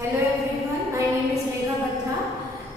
Hello everyone, my name is Megha Batra.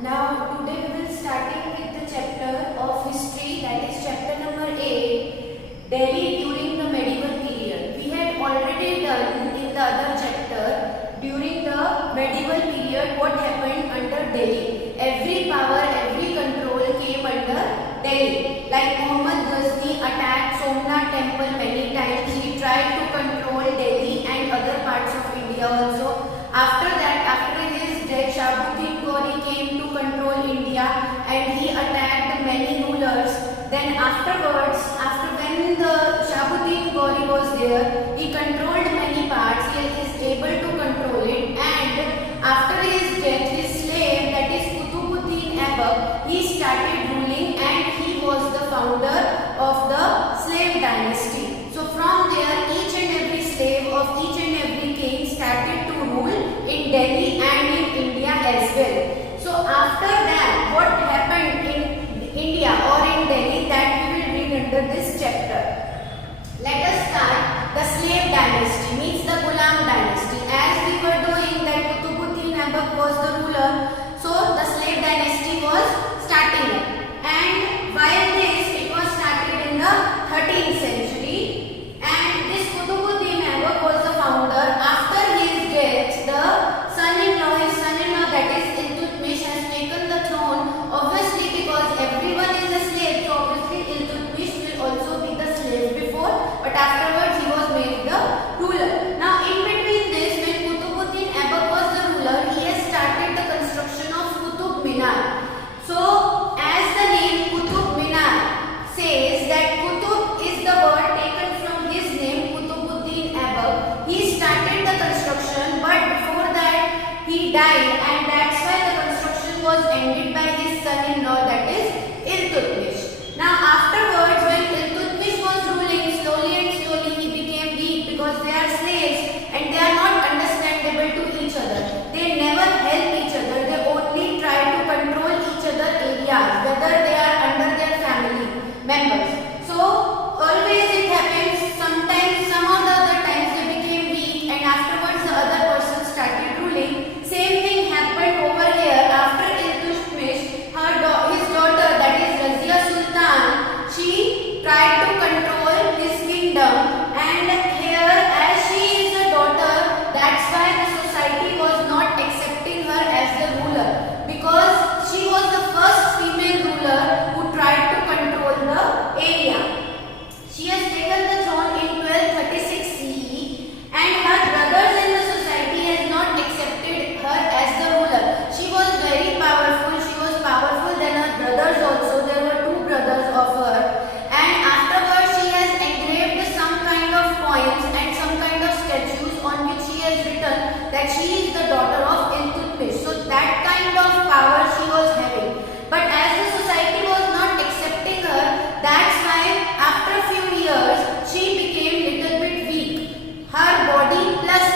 Now today we will starting with the chapter of history, that is chapter number 8, Delhi during the medieval period. We had already done in the other chapter during the medieval period what happened under Delhi. Every power, every control came under Delhi. Like Muhammad Ghazni attacked Somnath temple many times. He tried to control Delhi and other parts of India also. After that, after his death, Shahabuddin Ghori came to control India and he attacked many rulers. Then afterwards, after when the Shahabuddin Ghori was there, he controlled many parts. He is able to control it. And after his death, his slave, that is Qutbuddin Aibak, he started ruling and he was the founder of the slave dynasty. So from there, each and every slave of each and every king started to rule in Delhi and in India as well. So after that, what happened in India or in Delhi, that we will read under this chapter. Let us start the slave dynasty, means the Ghulam dynasty. As we were doing that Qutbuddin Aibak was the ruler, so the slave dynasty was starting. And while this, it was started in the 13th century. And this Qutbuddin Aibak was the founder. After his death, the son-in-law, his son-in-law, that is Iltutmish, has taken the throne. Obviously, because everyone is a slave, so obviously Iltutmish will also be the slave before, but afterwards he was made the ruler. Now, in between this, when Qutbuddin Aibak was the ruler, he has started the construction of Qutub Minar. So, as the name Qutub Minar says that Qutub is the word taken from his name Qutbuddin Aibak. He started the construction, but before that he died, and that's why the construction was ended by his son-in-law, that is Iltutmish. Now afterwards, when Iltutmish was ruling, slowly and slowly he became weak because they are slaves and they are not understandable to each other. They never help each other. They only try to control each other areas, whether they are under their family members. So always it happens, sometimes some of the other times they became weak and afterwards the other person started ruling. Same thing happened over here after Iltutmish. His daughter, that is Razia Sultan, she tried to control his kingdom, and here as she is a daughter, that's why the society was not accepting her as the ruler, because she was the first female ruler who tried to control the area. She has taken the throne in 1236 CE and her brothers in the society has not accepted her as the ruler. She was very powerful. She was powerful than her brothers also. There were two brothers of her. And afterwards she has engraved some kind of poems and some kind of statues on which she has written that she is the daughter of Iltutmish. So that kind of power she was having. But as the society was not accepting her, that's why after a few years she became little bit weak. Her body plus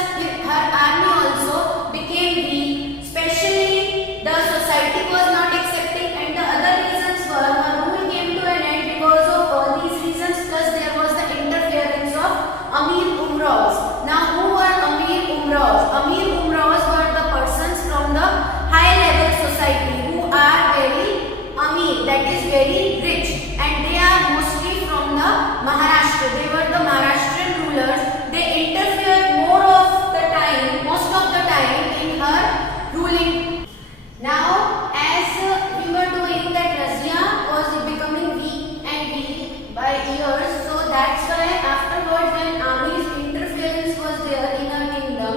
her army also became weak. Especially the society was not accepting, and the other reasons were her rule came to an end because of all these reasons, plus there was the interference of Amir Umraws. Now who were Amir Umraws? Amir Umraws were the persons from the high level society who are very Amir, that is very rich, and they are mostly from the Maharashtra. They were the Maharashtrian rulers. They interfered most of the time in her ruling. Now as we were doing that, Razia was becoming weak and weak by years, so that's why afterwards when Amir's interference was there in her kingdom,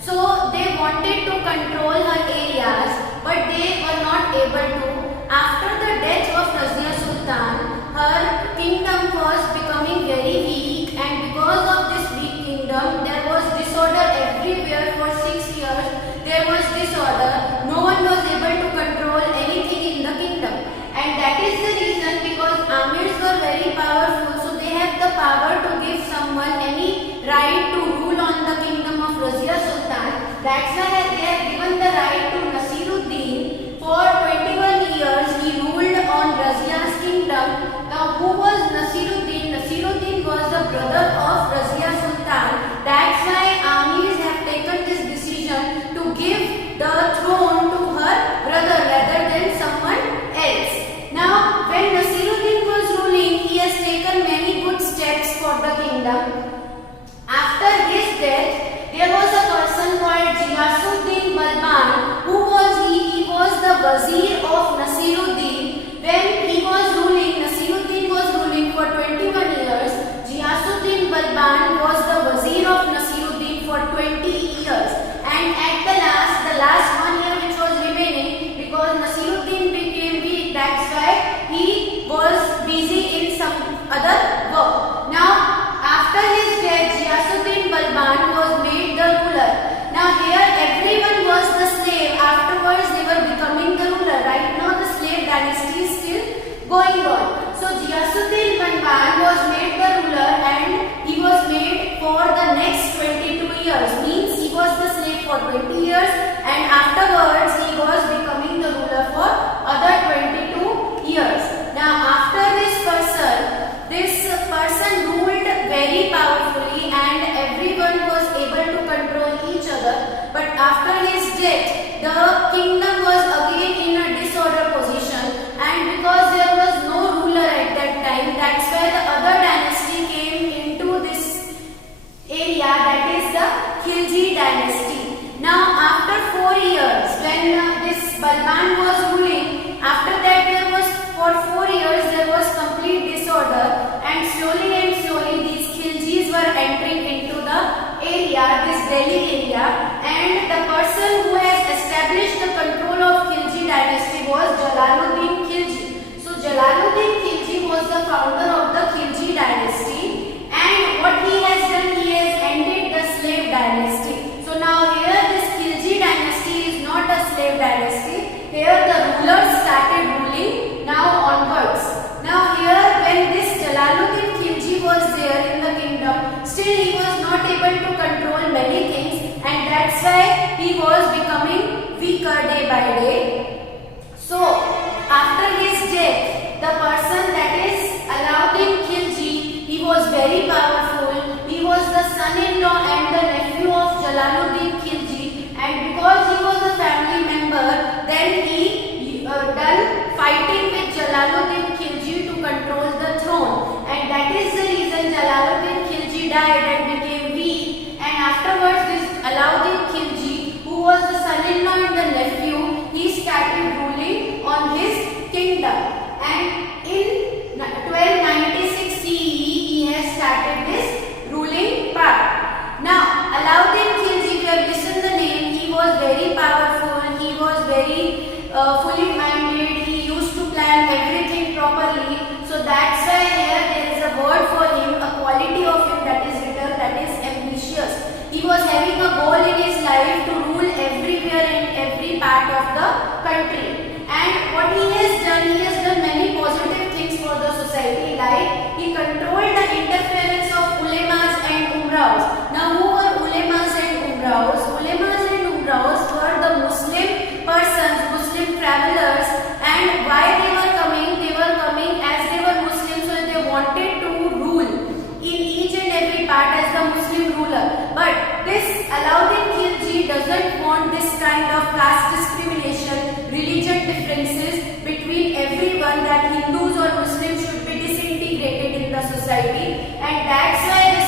so they wanted to control her areas, but they were not able to. After the death of Razia Sultan, her kingdom was becoming very weak, and because of this weak kingdom, there was disorder everywhere for 6 years. There was disorder. No one was able to control anything in the kingdom. And that is the reason, because Amirs were very powerful, so they have the power to give someone any right to rule on the kingdom of Razia Sultan. That's why they have given the right to Nasiruddin. For 21 years, he ruled on Razia's kingdom. Now, who was Nasiruddin? Nasiruddin was the brother of Razia Sultan. That's why Amirs have taken this decision to give Balban was made the ruler. Now here everyone was the slave. Afterwards they were becoming the ruler. Right now the slave dynasty is still going on. So Ghiyasuddin Balban was made the ruler and he was made for the next 22 years. Means he was the slave for 20 years and afterwards he was becoming the ruler for other 22 years. Now after this person ruled very powerfully and everyone was able to control each other. But after his death, the kingdom was again in a disorder position, and because there was no ruler at that time, that's why the other dynasty came into this area, that is the Khilji dynasty. Now after 4 years, when this Balban was ruling, after that there was for 4 years there was complete disorder, and slowly these Khiljis were entering into the area, this Delhi area, and the person who has established the control of Khilji dynasty was Jalaluddin Khilji. So Jalaluddin Khilji was the founder of the Khilji dynasty, and what he has done, he has ended the slave dynasty. So now here this Khilji dynasty is not a slave dynasty. Here the rulers started ruling now onwards. Now here when this Jalaluddin Khilji was there in the kingdom, still he was not able to control many things, and that's why he was becoming weaker day by day. So after his death, the person that is Alauddin Khilji, he was very powerful. He was the son-in-law and the nephew of Jalaluddin Khilji, and because he was a family member, then he done fighting with Jalaluddin Khilji to control the throne, and that is the reason Jalaluddin Khilji died and became weak, and afterwards this Alauddin Khilji, who was the son-in-law and the nephew, he started ruling on his kingdom, and in 1296 CE he has started this ruling part. Now Alauddin Khilji, if you have listened the name, he was very powerful, he was very fully minded, he used to plan everything properly. So that's why here there is a word for him, a quality of him that is written, that is ambitious. He was having a goal in his life to rule everywhere and every part of the country. And what he has done many positive things for the society, like he controlled the interference of ulemas and umraus. Now who were ulemas and umraus? Ulemas and umraus were the Muslim persons, Muslim travelers, and why they were coming? They were coming as they were Muslims, so they wanted to rule in each and every part as the Muslim ruler. But this Alauddin Khilji doesn't want this kind of caste discrimination, religion differences between everyone, that Hindus or Muslims should be disintegrated in the society, and that's why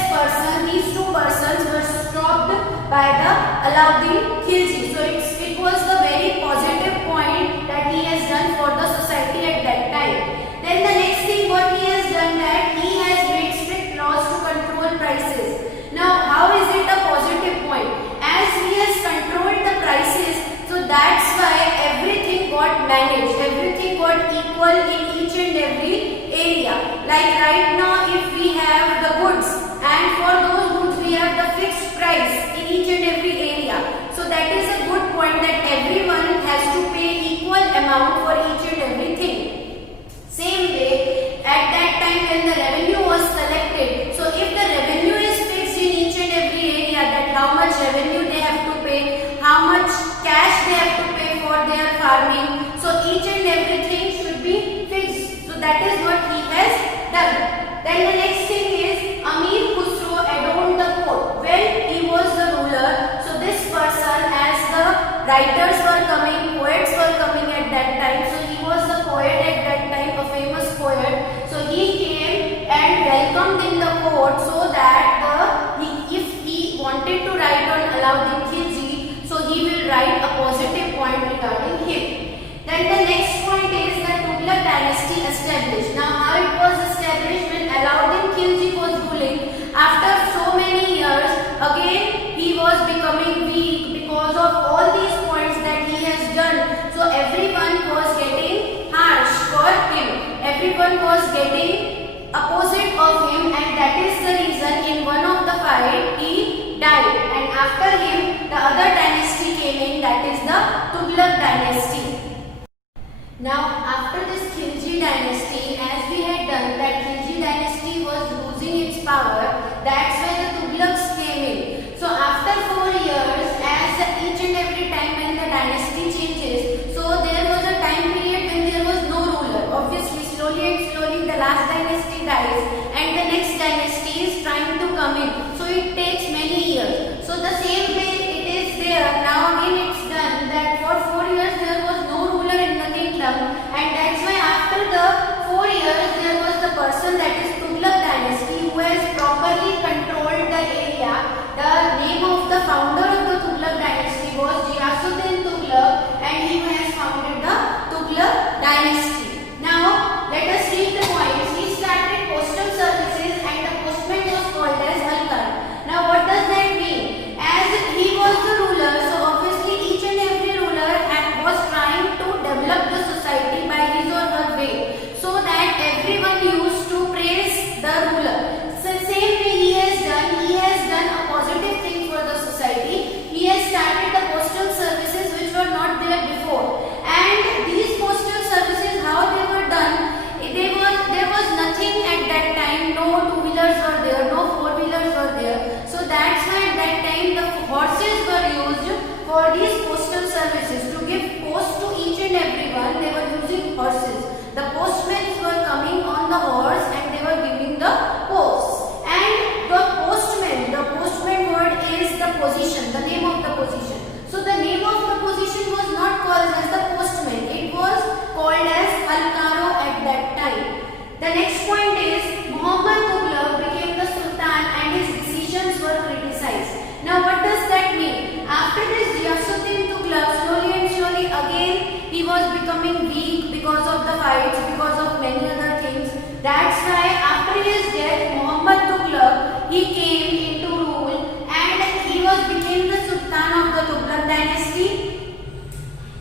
these two persons were stopped by the Alauddin Khilji. So it was the very positive point that he has done for the society at that time. Then the next thing what he has done, that he has made strict laws to control prices. Now how is it a positive point? As he has controlled the prices, so that's why everything got managed, everything got equal in each and every area. Like right now if we have the goods, and for those goods we have the fixed price in each and every area. So that is a good point, that everyone has to pay equal amount for each and everything. Same way, at that time when the revenue was collected, so if the revenue is fixed in each and every area, that how much revenue they have to pay, how much cash they have to pay for their farming, so each and everything should be fixed. So that is what he has done. Then the next thing is Amir Khusro adorned the court. When he was the ruler, so this person, as the writers were coming, poets were coming at that time, so he was the poet at that time, a famous poet. So he came and welcomed in the court, so that if he wanted to write on Alauddin Khilji, so he will write a positive point regarding him. Then the next point is the Tughlaq dynasty established. Now how it was established? When Alauddin Khilji was ruling, after so many years, again he was becoming weak because of all these points that he has done. So everyone was getting harsh for him. Everyone was getting opposite of him, and that is the reason in one of the fight he died, and after him the other dynasty came in, that is the Tughlaq dynasty. Now after this Khilji dynasty, as we had done that Khilji dynasty was losing its power, that's why the Tughlaqs came in. So after 4 years, as each and every time when the dynasty changes, so there was a time period when there was no ruler. Obviously slowly and slowly the last dynasty dies and the next dynasty is trying to come in. So it takes many years. So the same way it is there. Now again it's done that for 4 years there was no ruler in the kingdom, and that's why after the 4 years there was the person, that is Tughlaq dynasty, who has properly controlled the area. The name of the founder of the Tughlaq dynasty was Ghiyasuddin Tughlaq, and he has founded the Tughlaq dynasty. Now let us read the points. He started postal services and the postman was called as Halkar. Now what does that mean? As he was the ruler, so obviously each and every ruler was trying to develop the society by his or her way, so that everyone used to praise the ruler. So same way he has done a positive thing for the society. He has started the postal services which were not there before, and these postal services, how they were done, there was nothing at that time. No two-wheelers were there, no four-wheelers were there. So that's why at that time the horses were used for these postal services. To give post to each and everyone, they were using horses. The postmen were coming on the horse and they were giving the post. And the postman word is the position, the name of the position. So the name of the position was not called as the postman, it was called as Halkaro at that time. The next point is Muhammad Tughlaq became the Sultan and his decisions were criticized. Now what does that mean? After this Ghiyasuddin Tughlaq, slowly and slowly again he was becoming weak because of the fights, because of many other things. That's why after his death, Muhammad Tughlaq, he came into rule and he became the Sultan of the Tughlaq dynasty.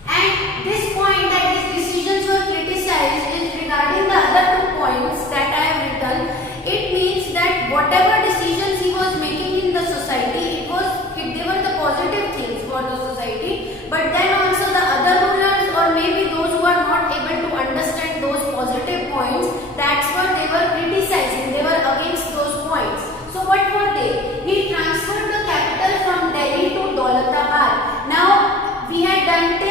And this point that his decisions were criticized is regarding the other 2 points that I have written. It means that whatever decisions he was making in the society, they were the positive things for the society. But then also the other rulers, or maybe those who are not able to understand those positive points, that's what they were criticizing. They were against those points. So what were they? He transferred the capital from Delhi to Daulatabad. Now we had done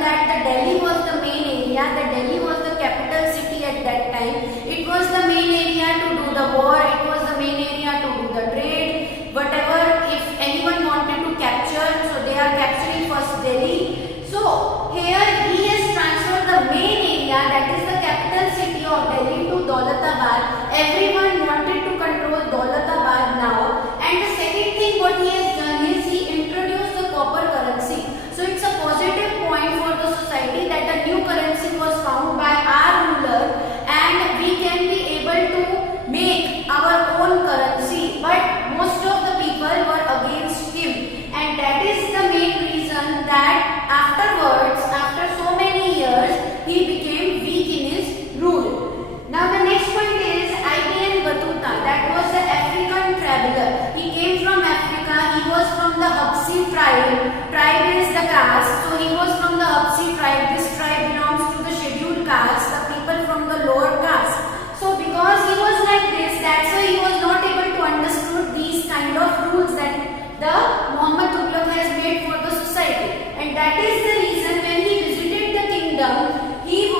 that the Delhi was the main area. The Delhi was the capital city at that time. It was the main area to do the war. It was the main area to do the trade. Whatever, if anyone wanted to capture, so they are capturing first Delhi. So here he has transferred the main area, that is the capital city of Delhi, to Daulatabad. Everyone wanted to control Daulatabad now. And the second thing what he has done is he introduced the copper currency. So it's a positive point for the society that a new currency was found by our ruler and we can be able to make our own currency. But most of the people were against him, and that is the main reason that afterwards, after so many years, he became weak in his rule. Now the next point is Ibn Battuta. That was the African traveler. He came from Africa. He was from the Habsi tribe. Tribe is the caste. So he was from the Habsi tribe. This tribe belongs to the scheduled caste, the people from the lower caste. So because he was like this, that's why he was not able to understand these kind of rules that the Muhammad Tughlaq has made for the society. And that is the reason when he visited the kingdom, he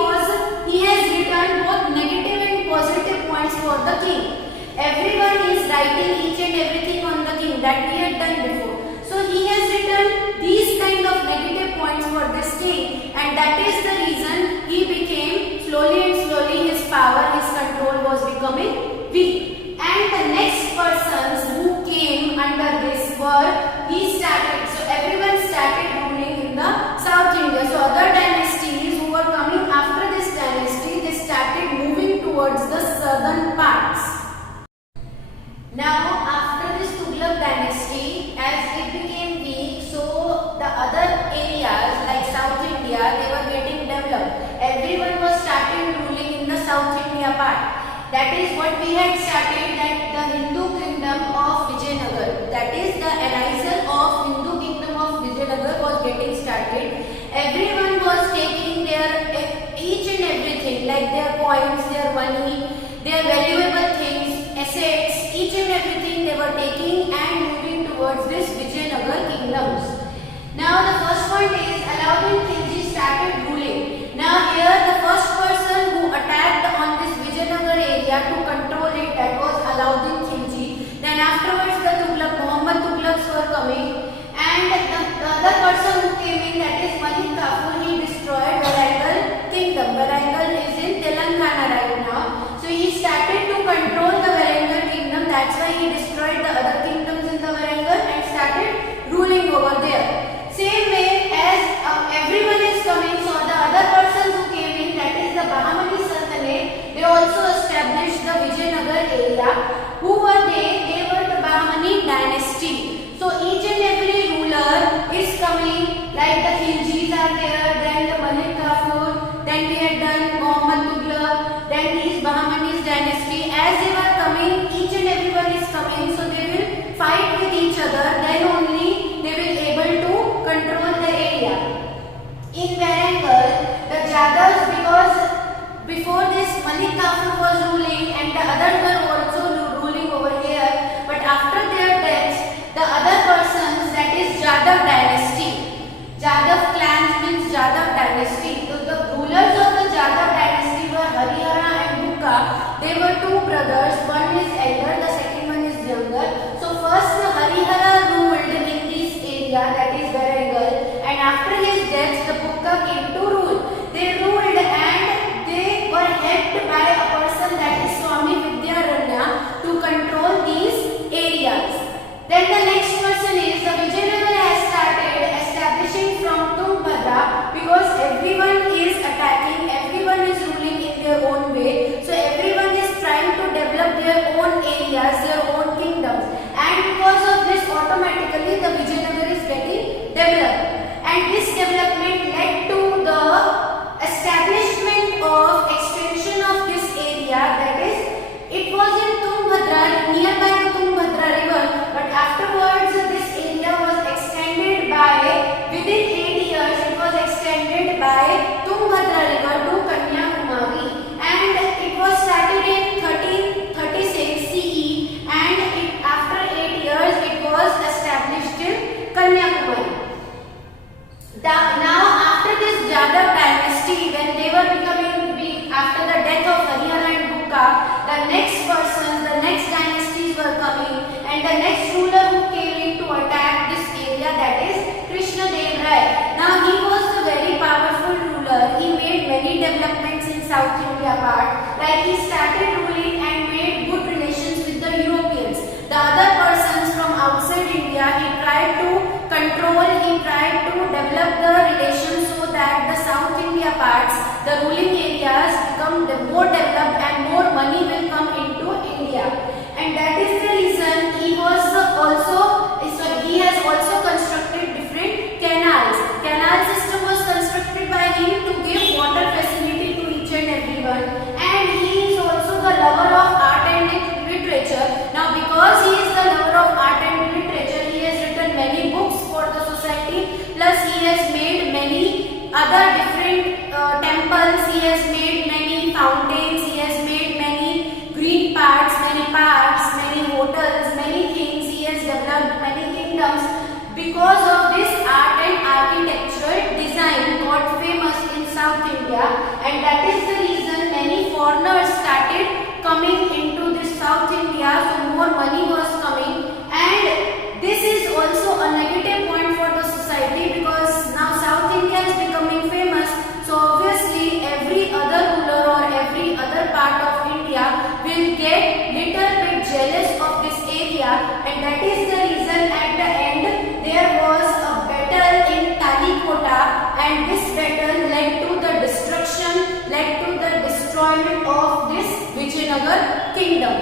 has written both negative and positive points for the king. Everyone is writing each and everything on the king that we had done before. So he has written these kind of negative points for this king, and that is the reason he became slowly and slowly his power, his control was becoming weak. And the next persons who came under this were, so everyone started ruling in the South India. So other dynasties who were coming after this dynasty, they started moving towards the southern parts. Now after this Tughlaq dynasty, as it became weak, so the other areas like South India, they were getting developed. Everyone was starting ruling in the South India part. That is what we had started, that the Hindu kingdom of Vijayanagar, that that is the arisal of Hindu kingdom of Vijayanagar was getting started. Everyone was taking their each and everything, like their coins, their money, their valuable things, assets, each and everything they were taking and moving towards this Vijayanagar kingdoms. Now the first point is Alauddin Khilji started ruling. Now here the first person who attacked on this Vijayanagar area to control it, that was Alauddin Khilji. Then afterwards the Muhammad Tughlaqs were coming, and the other person who came in, that is Malik Kafur, he destroyed Warangal kingdom. Warangal is in Telangana right now. So he started to control the Warangal kingdom. That's why he destroyed the other kingdoms in the Warangal and started ruling over there. Same way as everyone is coming, so the other persons who came in, that is the Bahmani Sultanate, they also established the Vijayanagar area. Who were they? They were the Bahmani dynasty. So each and every ruler is coming, like the Khiljis are there, then the Malik Kafur, then we had done Muhammad Tughlaq, then these Bahmanis dynasty. As they were coming, each and everyone is coming, so they will fight with each other, then only they will able to control the area. In Warangal, the Jadavs, because before this Malik Kafur was ruling and the others were also ruling over here, but after their deaths, the other persons, that is Jadav dynasty, Jadav clans means Jadav dynasty. So the rulers of the Jadav dynasty were Harihara and Bukka. They were two brothers, one is elder, the second one is younger. So first the Harihara ruled in this area, that is Warangal, and after his death the Bukka came to rule. They ruled and they were helped by a person, that is Swami Vidyaranya, to control these areas. Then the next person is the Vijayanagar has started establishing from Tungabhadra, because everyone is attacking, everyone is ruling in their own way. So everyone is trying to develop their own areas, their own kingdoms, and because of this automatically the Vijayanagar is getting developed. And this development led to the establishment of extension of this area, that is it was in Tungabhadra, nearby the Tungabhadra river, but afterwards this area was extended by, within 8 years it was extended by Tungabhadra river to Kanyakumari, and it was started in 1336 CE, and after 8 years it was established in Kanyakumari. Now after this Jadav dynasty, when they were becoming big, after the death of Harihara and Bukka, the next persons, the next dynasties were coming, and the next ruler who came in to attack this area, that is Krishna Dev Rai. Now he was a very powerful ruler. He made many developments in South India part, like he started ruling and made good relations with the Europeans. The other persons from outside India, he tried to control, he tried to develop the relations so that the South India parts, the ruling areas become more developed and more money will come into India. And that is the reason he has also constructed different canals. Canal system was constructed by him to give water facility to each and everyone. And he is also the lover of art and literature. Now because he is the lover of art and literature, he has written many books for the society, plus he has made many other different temples, he has made many fountains, he has made many green parks, many parks, many hotels, many things. He has developed many kingdoms. Because of this art and architectural design got famous in South India, and that is the reason many foreigners started coming into this South India, so more money was coming. And this is also a negative point for the society, because now South India is becoming famous, so obviously every other ruler or every other part of India will get little bit jealous of this area, and that is the reason at the end there was a battle in Talikota, and this battle led to the destruction, led to the destroyment of this Vijayanagar kingdom.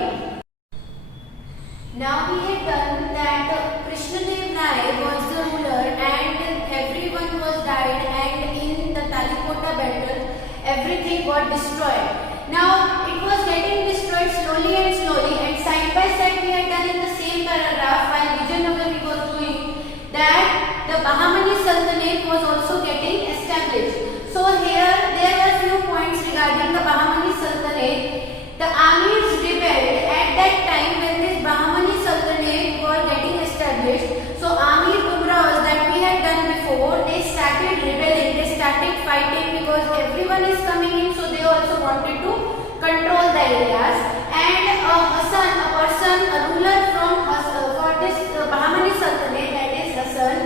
Now we had done that Krishna Dev Rai was the ruler and everyone was died, and in the Talikota battle everything got destroyed. Now it was getting destroyed slowly and slowly, and side by side we had done in the same paragraph, while Vijayanagar that the Bahmani Sultanate was also getting established. So here there were few points regarding the Bahmani Sultanate. The Amirs rebelled at that time when this Bahmani Sultanate were getting established. So Amir Umras that we had done before, they started rebelling, they started fighting because everyone is coming in, so they also wanted to control the areas. And Hassan, a person, a ruler for this Bahmani Sultanate, that is Hassan,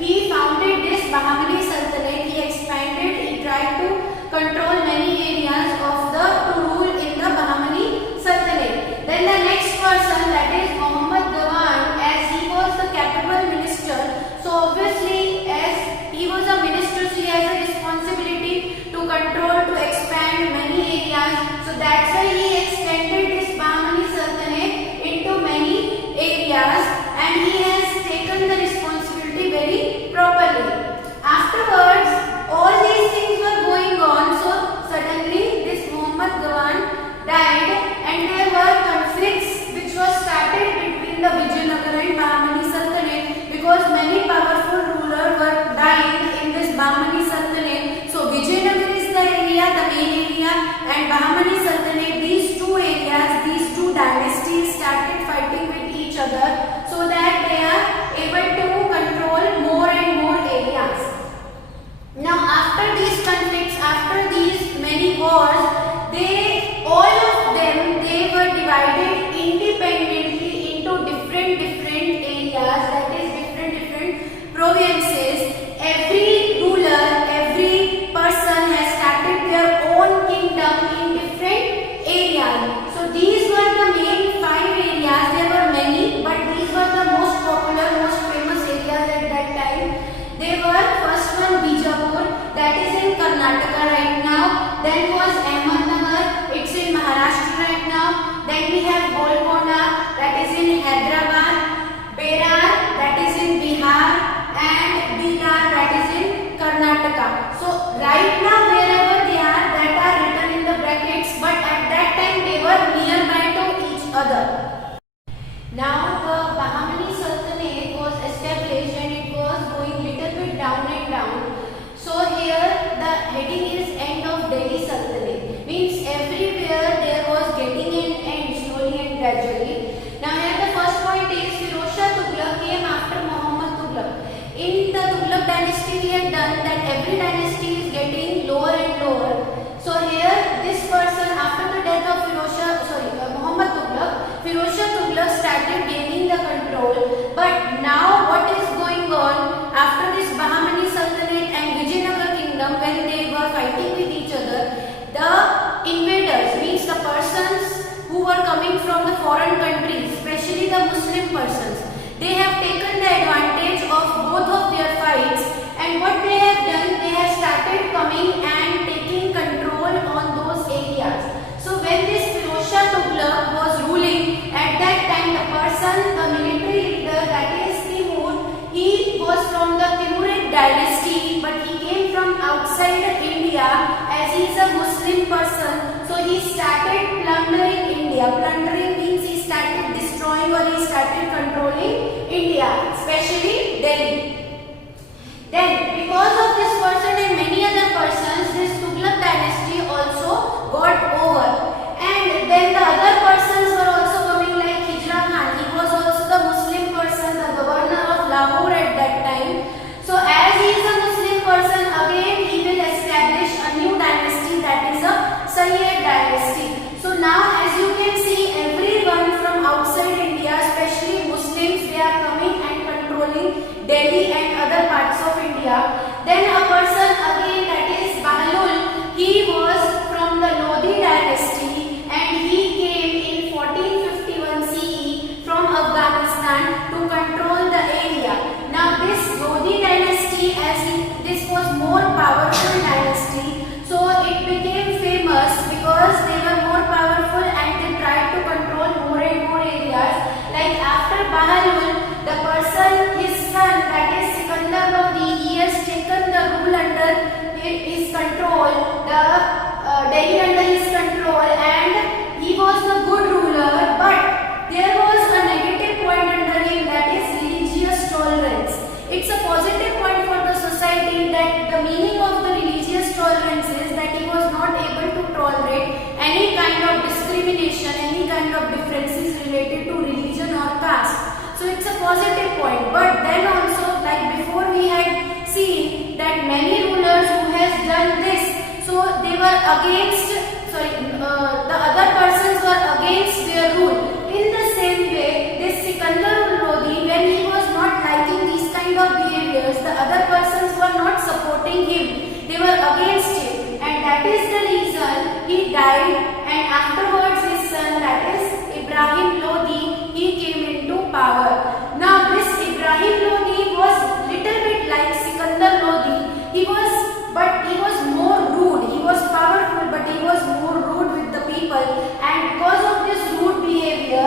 he founded this Bahmani Sultanate, he expanded, he tried to control many areas to rule in the Bahmani Sultanate. Then the next person, that is Muhammad Gawan, as he was the capable minister, so obviously as he was a minister, so he has a responsibility to control, to expand many areas. So that's why he extended this Bahmani Sultanate into many areas and he has taken the responsibility very properly. Afterwards, all these things were going on, so suddenly this Muhammad Gawan died and there were conflicts which was started between the Vijayanagar and Bahmani Sultanate because many powerful rulers were dying in this Bahmani Sultanate. So Vijayanagar is the area, the main area, and Bahmani Sultanate, these two areas, these two dynasties started fighting with each other so that they are able to control more and more areas. Now after these conflicts, after these many wars, all of them, they were divided independently into different areas, that is different provinces. Every ruler, every person has started their own kingdom in different areas. So these were the main 5 areas. There were many, but these were the most popular, most famous areas at that time. They were first one Bijapur, that is in Karnataka right now. Then was Ahmednagar, it's in Maharashtra right now. Then we have Golconda, that is in Hyderabad. Berar, that is in Bihar, and Bidar, that is in Karnataka. So right now wherever they are, that are written in the brackets, but at that time they were nearby to each other. Now the Bahmani Sultanate was established and it was going little bit down and down. So here the heading is end of Delhi Sultanate. Means everywhere there was getting an end slowly and gradually. Now here the first point is Firoz Shah Tughlaq came after Muhammad Tughlaq. In the Tughlaq dynasty we have done that every dynasty is getting lower and lower. So here this person after the death of Muhammad Tughlaq, Firoz Shah Tughlaq started gaining the control. But now what is going on after this Bahmani Sultanate and Vijayanagar kingdom, when they were fighting with each other, the invaders, means the persons who were coming from the foreign countries, especially the Muslim persons, they have taken the advantage of both of their fights, and what they have done, they have started coming and taking control on those areas. So when this Firoz Shah Tughlaq was ruling, at that time the person, the military leader, that is Timur, he was from the Timurid dynasty, but he came from outside India as he is a Muslim person. So he started plundering India. Plundering means he started destroying or he started controlling India, especially Delhi. Then because of this person and many other persons, this Tughlaq dynasty also got over. And then the other persons were also coming like Hijra Khan. He was also the Muslim person, the governor of Lahore at that time. So as he is a Muslim person, again he will establish a new dynasty, that is a Sayyid dynasty. So now as you can see, everyone from outside India, especially Muslims, they are coming and controlling Delhi and other parts of India. Then a person again, that is Bahlul, he was from the Lodi dynasty and he came in 1451 CE from Afghanistan to control the area. Now this Lodi dynasty, this was more powerful dynasty, so it became famous because they were more powerful and they tried to control more and more areas. Like after Bahlul, the person, his son, that is Sikandar Lodi, he has taken the rule under his control, the Delhi under his control, and he was the good ruler, but there was a negative point under him, that is religious tolerance. It positive point for the society, that the meaning of the religious tolerance is that he was not able to tolerate any kind of discrimination, any kind of differences related to religion or caste. So it's a positive point. But then also, like before, we had seen that many rulers who has done this, so they were against, the other persons were against their rule. In the same way, this Sikandar Lodi, when he was not liking these kind of behaviors, the other persons were not supporting him. They were against him, and that is the reason he died. And afterwards, his son, that is Ibrahim Lodi, he came into power. Now, this Ibrahim Lodi was little bit like Sikandar Lodi. He was more rude. He was powerful, but he was more rude with the people. And because of this rude behavior,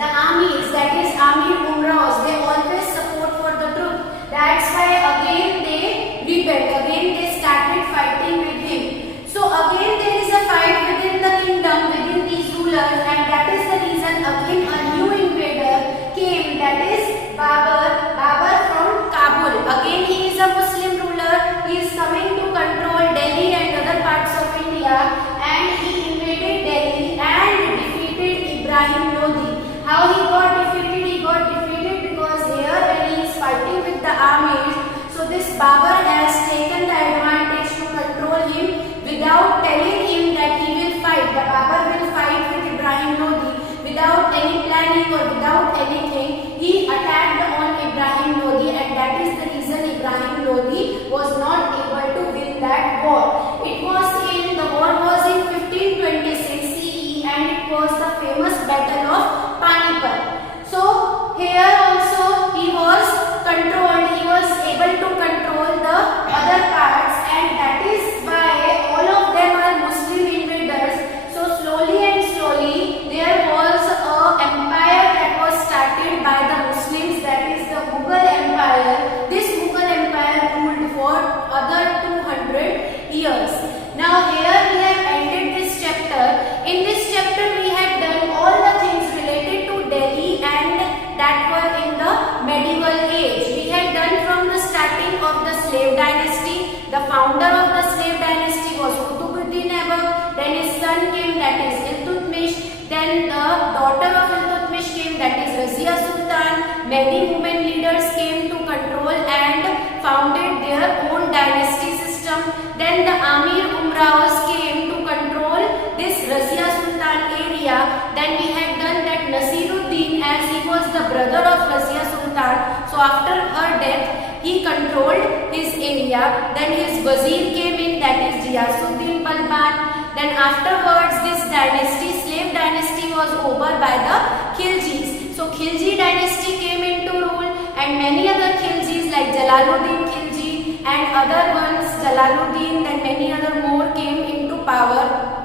the armies, that is Amir Umraos, they always support for the truth. That's why again they rebelled. Again they started fighting with him. So again there is a fight within the kingdom, within these rulers, and that is the reason again a new invader came, that is Babur. Babur from Kabul. Again he is a Muslim ruler. He is coming to control Delhi and other parts of India, and he invaded Delhi and defeated Ibrahim Lodi. How he got defeated? He got defeated because here when he is fighting with the armies, so this Babur has taken the advantage to control him without telling him that he will fight. The Babur will fight with Ibrahim Lodi without any planning or without anything. He attacked on Ibrahim Lodi, and that is the reason Ibrahim Lodi was not able to win that war. The war was in 1526 CE, and it was the famous battle of Panipat. So here also he was controlled. He was able to control the other parts, and that is why all of them are Muslim invaders. So slowly and slowly there was an empire that was started by the Muslims, that is the Mughal Empire. This Mughal Empire ruled for other 200 years. Now here we have ended this chapter. In this chapter we had done all the things related to Delhi and that were in the medieval age. We had done from the starting of the slave dynasty. The founder of the slave dynasty was Qutbuddin Aibak. Then his son came, that is Iltutmish. Then the daughter of Iltutmish came, that is Razia Sultan. Many women leaders came to control and founded their own dynasty system. Then the Amir Umraos came to control this Razia Sultan area. Then we had done that Nasiruddin, as he was the brother of Razia Sultan, so after her death he controlled his area. Then his wazir came in, that is Ghiyasuddin Balban. Then afterwards this dynasty, slave dynasty, was over by the Khiljis. So Khilji dynasty came into rule, and many other Khiljis like Jalaluddin Khilji and other ones, Jalaluddin, then many other more came into power.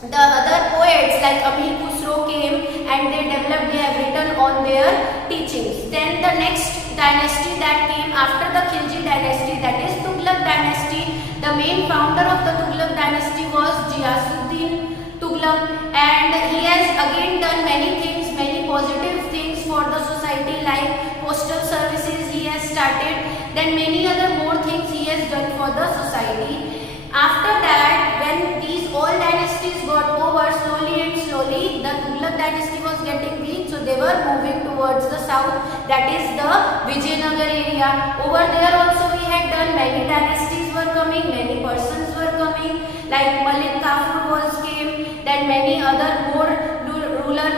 The other poets like Amir Khusro came, and they have written on their teachings. Then the next dynasty that came after the Khilji dynasty, that is Tughlaq dynasty. The main founder of the Tughlaq dynasty was Ghiyasuddin Tughlaq, and he has again done many things, many positive things for the society, like postal services he has started. Then many other more things he has done for the society. After that, when these all dynasties got over, slowly and slowly the Tughlaq dynasty was getting weak, so they were moving towards the south, that is the Vijayanagar area. Over there also we had done many dynasties were coming, many persons were coming, like Malik Kafur came, then many other more rulers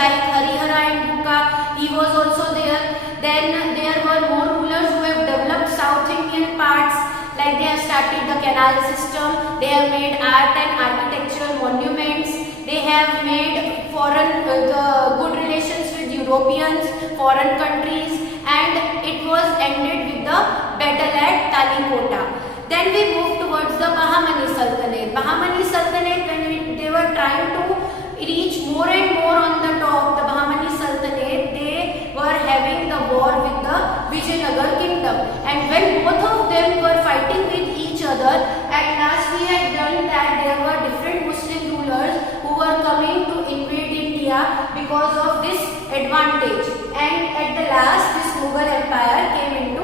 like Harihara and Bukka, he was also there. Then there were more rulers who have developed South Indian parts, like they have started the canal system, they have made art and architectural monuments, they have made good relations with Europeans, foreign countries, and it was ended with the battle at Talikota. Then we moved towards the Bahmani Sultanate. Bahmani Sultanate, when they were trying to reach more and more on the top, the Bahmani Sultanate, they were having the war with the Vijayanagar kingdom. And when both of them were fighting with each other, at last we had done that there were different Muslim rulers who were coming to invade India India because of this advantage, and at the last this Mughal Empire came into